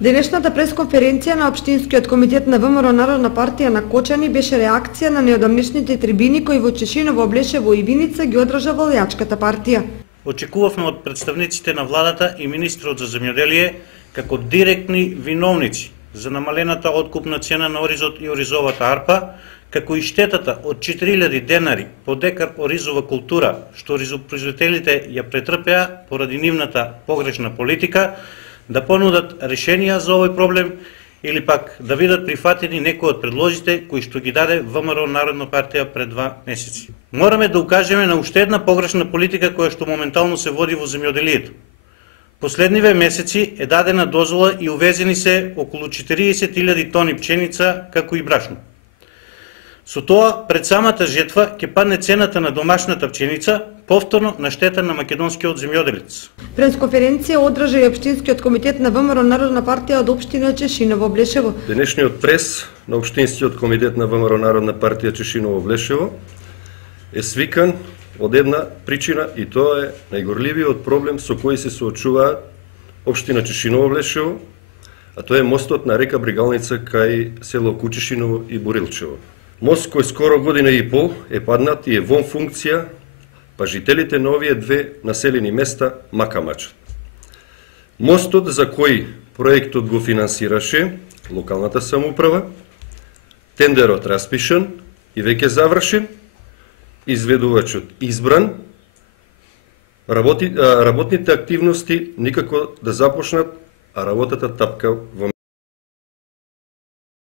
Денешната пресконференција на Општинскиот комитет на ВМРО Народна партија на Кочани беше реакција на неодамнешните трибини кои во Чешиново, Блешево и Виница ги одржа волјачката партија. Очекувавме од представниците на владата и министрот за земјоделие како директни виновници за намалената откупна цена на оризот и оризовата арпа, како и штетата од 4000 денари по декар оризова култура што оризопроизводителите ја претрпеа поради нивната погрешна политика, да понудат решенија за овој проблем или пак да бидат прифатени некои од предложите кои што ги даде ВМРО Народна партија пред 2 месеци. Мораме да укажеме на уште една погрешна политика која што моментално се води во земјоделието. Последниве месеци е дадена дозвола и увезени се околу 40.000 тони пченица како и брашно. Со тоа, пред самата жетва ќе падне цената на домашната пченица, повторно на штета на македонскиот земјоделец. Пресконференција одржа и Општинскиот комитет на ВМРО Народна партија од општина Чешиново, Блешево. Денешниот прес на Општинскиот комитет на ВМРО Народна партија Чешиново, Блешево е свикан од една причина и тоа е најгорливиот проблем со кој се соочуваат општина Чешиново, Блешево, а тоа е мостот на река Бригалница кај село Кучешиново и Борилчево. Мост кој скоро година и пол е паднат и е вон функција, па жителите на овие две населени места мака мачат. Мостот за кој проектот го финансираше локалната самоуправа, тендерот распишан и веќе завршен, изведувачот избран, работните активности никако да започнат, а работата тапка во